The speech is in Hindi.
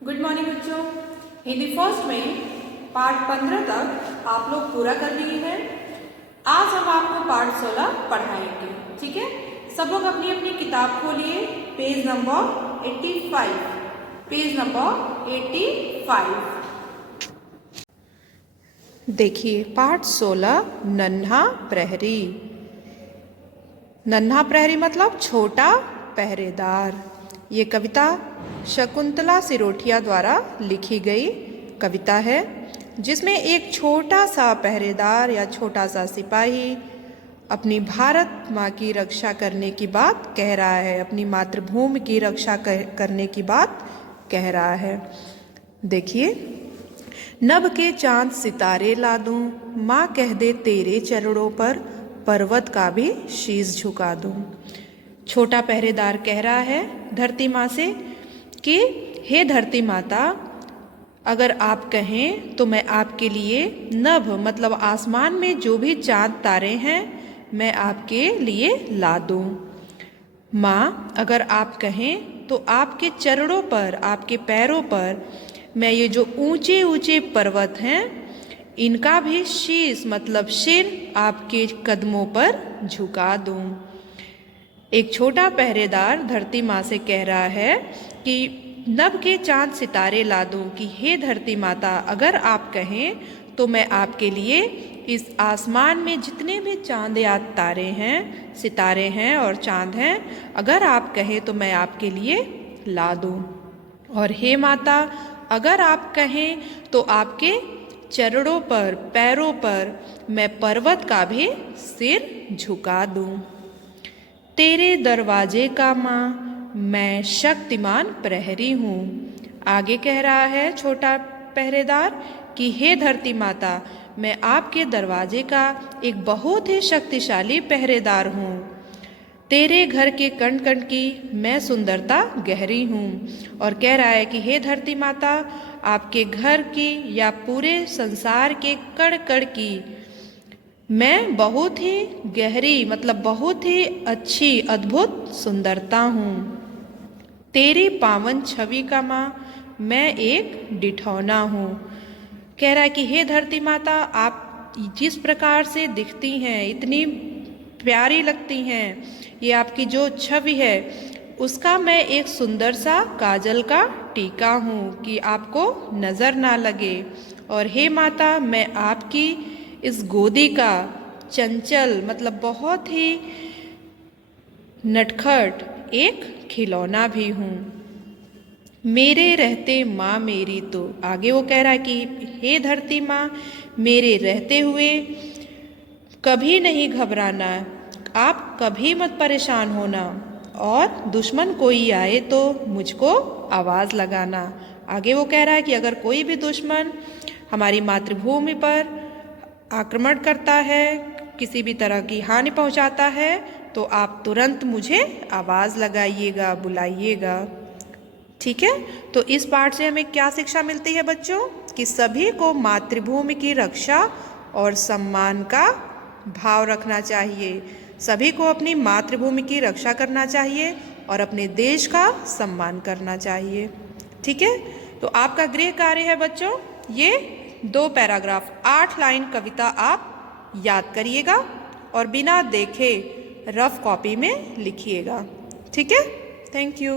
गुड मॉर्निंग बच्चों। हिंदी फर्स्ट में पाठ 15 तक आप लोग पूरा कर लिए हैं। आज हम आपको पाठ 16 पढ़ाएंगे। ठीक है, सब लोग अपनी अपनी किताब खोलिए, पेज नंबर 85। पेज नंबर 85 देखिए। पाठ 16 नन्हा प्रहरी। नन्हा प्रहरी मतलब छोटा पहरेदार। ये कविता शकुंतला सिरोठिया द्वारा लिखी गई कविता है, जिसमें एक छोटा सा पहरेदार या छोटा सा सिपाही अपनी भारत माँ की रक्षा करने की बात कह रहा है, अपनी मातृभूमि की रक्षा करने की बात कह रहा है। देखिए, नभ के चांद सितारे ला दूं, माँ कह दे तेरे चरणों पर पर्वत का भी शीश झुका दूं। छोटा पहरेदार कह रहा है धरती माँ से कि हे धरती माता, अगर आप कहें तो मैं आपके लिए नभ मतलब आसमान में जो भी चांद तारे हैं मैं आपके लिए ला दूं। माँ, अगर आप कहें तो आपके चरणों पर, आपके पैरों पर मैं ये जो ऊंचे ऊंचे पर्वत हैं इनका भी शीश मतलब सिर आपके कदमों पर झुका दूं। एक छोटा पहरेदार धरती माँ से कह रहा है कि नभ के चांद सितारे ला दूं कि हे धरती माता, अगर आप कहें तो मैं आपके लिए इस आसमान में जितने भी चांद या तारे हैं, सितारे हैं और चांद हैं, अगर आप कहें तो मैं आपके लिए ला दूं। और हे माता, अगर आप कहें तो आपके चरणों पर, पैरों पर मैं पर्वत का भी सिर झुका दूं। तेरे दरवाजे का माँ मैं शक्तिमान प्रहरी हूँ। आगे कह रहा है छोटा पहरेदार कि हे धरती माता, मैं आपके दरवाजे का एक बहुत ही शक्तिशाली पहरेदार हूँ। तेरे घर के कण कण की मैं सुंदरता गहरी हूँ। और कह रहा है कि हे धरती माता, आपके घर की या पूरे संसार के कण कण की मैं बहुत ही गहरी मतलब बहुत ही अच्छी अद्भुत सुंदरता हूँ। तेरी पावन छवि का माँ मैं एक डिठौना हूँ। कह रहा है कि हे धरती माता, आप जिस प्रकार से दिखती हैं, इतनी प्यारी लगती हैं, ये आपकी जो छवि है उसका मैं एक सुंदर सा काजल का टीका हूँ कि आपको नज़र ना लगे। और हे माता, मैं आपकी इस गोदी का चंचल मतलब बहुत ही नटखट एक खिलौना भी हूँ। मेरे रहते माँ मेरी तो, आगे वो कह रहा है कि हे धरती माँ, मेरे रहते हुए कभी नहीं घबराना, आप कभी मत परेशान होना, और दुश्मन कोई आए तो मुझको आवाज़ लगाना। आगे वो कह रहा है कि अगर कोई भी दुश्मन हमारी मातृभूमि पर आक्रमण करता है, किसी भी तरह की हानि पहुंचाता है, तो आप तुरंत मुझे आवाज़ लगाइएगा, बुलाइएगा। ठीक है, तो इस पाठ से हमें क्या शिक्षा मिलती है बच्चों? कि सभी को मातृभूमि की रक्षा और सम्मान का भाव रखना चाहिए। सभी को अपनी मातृभूमि की रक्षा करना चाहिए और अपने देश का सम्मान करना चाहिए। ठीक है, तो आपका गृह कार्य है बच्चों, ये 2 पैराग्राफ 8 लाइन कविता आप याद करिएगा और बिना देखे रफ कॉपी में लिखिएगा। ठीक है, थैंक यू।